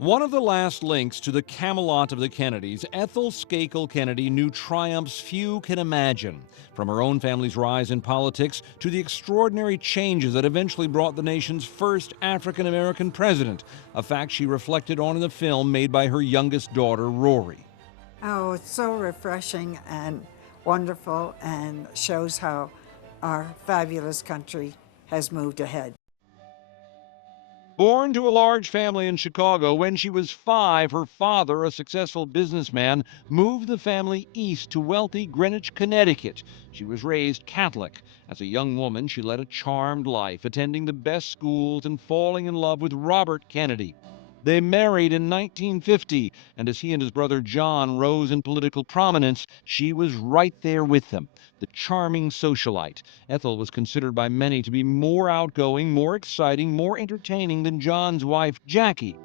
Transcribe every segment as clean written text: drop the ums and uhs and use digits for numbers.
One of the last links to the Camelot of the Kennedys, Ethel Kennedy knew triumphs few can imagine, from her own family's rise in politics to the extraordinary changes that eventually brought the nation's first African-American president, a fact she reflected on in the film made by her youngest daughter, Rory. Oh, it's so refreshing and wonderful and shows how our fabulous country has moved ahead. Born to a large family in Chicago, when she was 5, her father, a successful businessman, moved the family east to wealthy Greenwich, Connecticut. She was raised Catholic. As a young woman, she led a charmed life, attending the best schools and falling in love with Robert Kennedy. They married in 1950, and as he and his brother John rose in political prominence, she was right there with them. The charming socialite, Ethel was considered by many to be more outgoing, more exciting, more entertaining than John's wife, Jackie.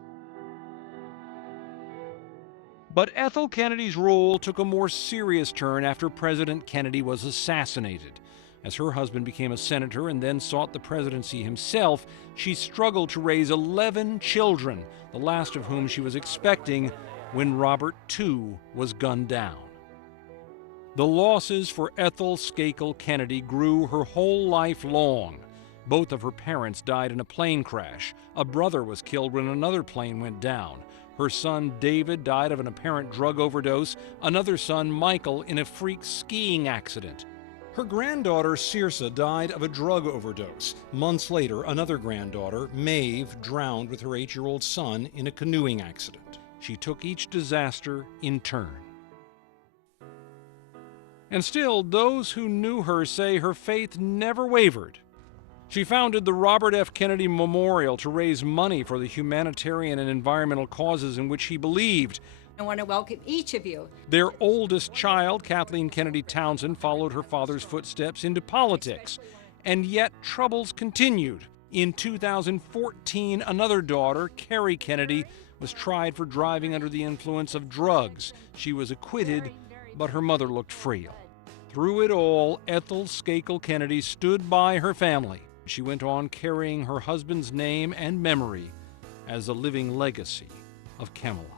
But Ethel Kennedy's role took a more serious turn after President Kennedy was assassinated. As her husband became a senator and then sought the presidency himself, she struggled to raise 11 children, the last of whom she was expecting when Robert, too, was gunned down. The losses for Ethel Kennedy grew her whole life long. Both of her parents died in a plane crash. A brother was killed when another plane went down. Her son David died of an apparent drug overdose, another son, Michael, in a freak skiing accident. Her granddaughter, Circe, died of a drug overdose. Months later, another granddaughter, Maeve, drowned with her 8-year-old son in a canoeing accident. She took each disaster in turn. And still, those who knew her say her faith never wavered. She founded the Robert F. Kennedy Memorial to raise money for the humanitarian and environmental causes in which she believed. I want to welcome each of you. Their oldest child, Kathleen Kennedy Townsend, followed her father's footsteps into politics. And yet troubles continued. In 2014, another daughter, Carrie Kennedy, was tried for driving under the influence of drugs. She was acquitted, but her mother looked frail. Through it all, Ethel Kennedy stood by her family. She went on carrying her husband's name and memory as a living legacy of Camelot.